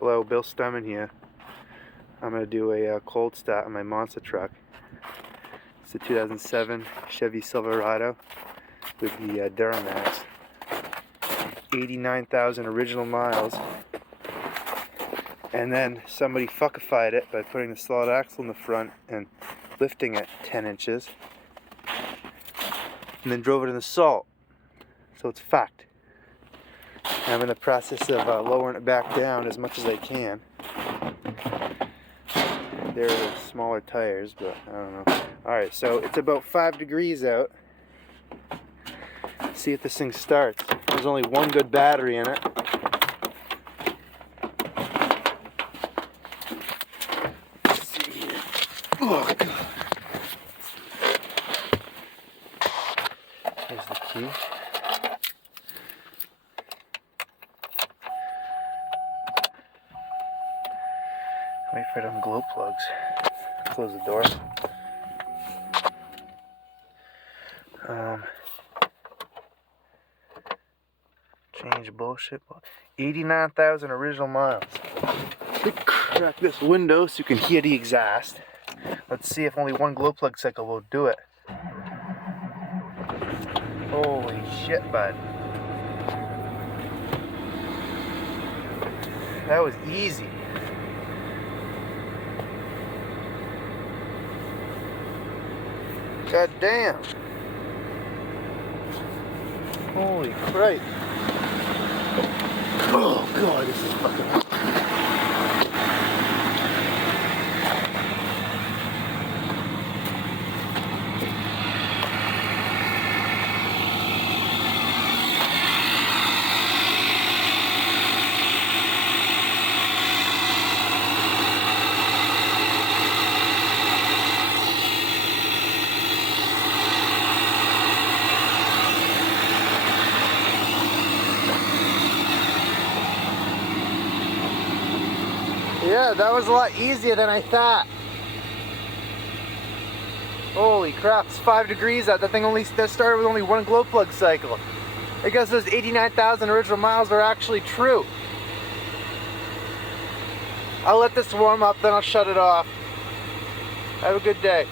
Hello, Bill Stemmen here. I'm going to do a cold start on my monster truck. It's a 2007 Chevy Silverado with the Duramax. 89,000 original miles. And then somebody fuckified it by putting the slot axle in the front and lifting it 10 inches. And then drove it in the salt. So it's fucked. I'm in the process of lowering it back down as much as I can. There are the smaller tires, but I don't know. Alright, so it's about 5 degrees out. See if this thing starts. There's only one good battery in it. Let's see here. Oh, God. Here's the key. Wait for them glow plugs. Close the door. Change bullshit. 89,000 original miles. Let me crack this window so you can hear the exhaust. Let's see if only one glow plug cycle will do it. Holy shit, bud. That was easy. God damn. Holy Christ. Oh God, this is fucking... Yeah, that was a lot easier than I thought. Holy crap, it's 5 degrees out. That thing that started with only one glow plug cycle. I guess those 89,000 original miles are actually true. I'll let this warm up, then I'll shut it off. Have a good day.